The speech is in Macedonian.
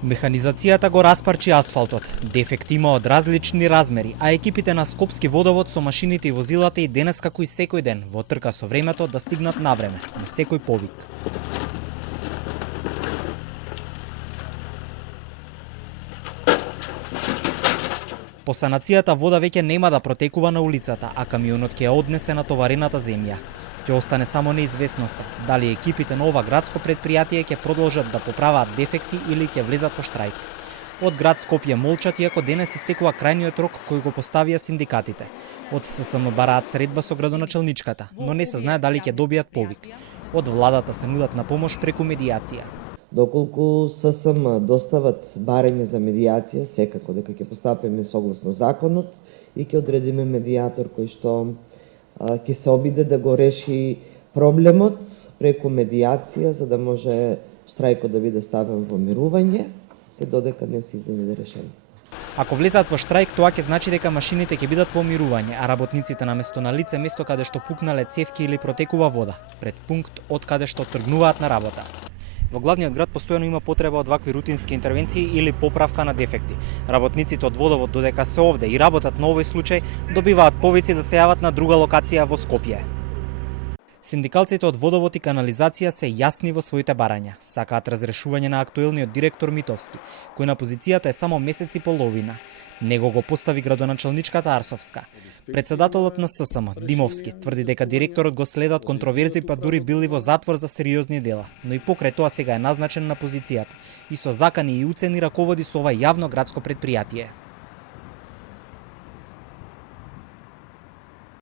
Механизацијата го распарчи асфалтот. Дефекти има од различни размери, а екипите на Скопски водовод со машините и возилата и денес како и секој ден во трка со времето да стигнат на време, на секој повик. По санацијата вода веќе нема да протекува на улицата, а камионот ќе ја однесе на товарената земја. Ќе остане само неизвестноста дали екипите на ова градско предпријатие ќе продолжат да поправаат дефекти или ќе влезат во штрајк. Од град Скопје молчат иако денес истекува крајниот рок кој го поставија синдикатите. Од ССМ бараат средба со градоначелничката, но не се знае дали ќе добијат повик. Од владата се нудат на помош преку медијација. Доколку ССМ достават барање за медијација, секако дека ќе постапиме согласно законот и ќе одредиме медијатор кој што ќе се обиде да го реши проблемот преку медијација, за да може штрајкот да биде ставен во мирување, се додека не се издаде решение. Ако влезат во штрајк, тоа ќе значи дека машините ќе бидат во мирување, а работниците на лице место каде што пукнале цевки или протекува вода, пред пункт од каде што тргнуваат на работа. Во главниот град постојано има потреба од вакви рутински интервенции или поправка на дефекти. Работниците од водовод, додека се овде и работат на овој случај, добиваат повици да се јават на друга локација во Скопје. Синдикалците од водовод и канализација се јасни во своите барања. Сакаат разрешување на актуелниот директор Митовски, кој на позицијата е само месец и половина. Него го постави градоначелничката Арсовска. Председателот на ССМ, Димовски, тврди дека директорот го следат контроверзи, па дури бил и во затвор за сериозни дела, но и покрај тоа сега е назначен на позицијата и со закани и уцени раководи со ова јавно градско предпријатие.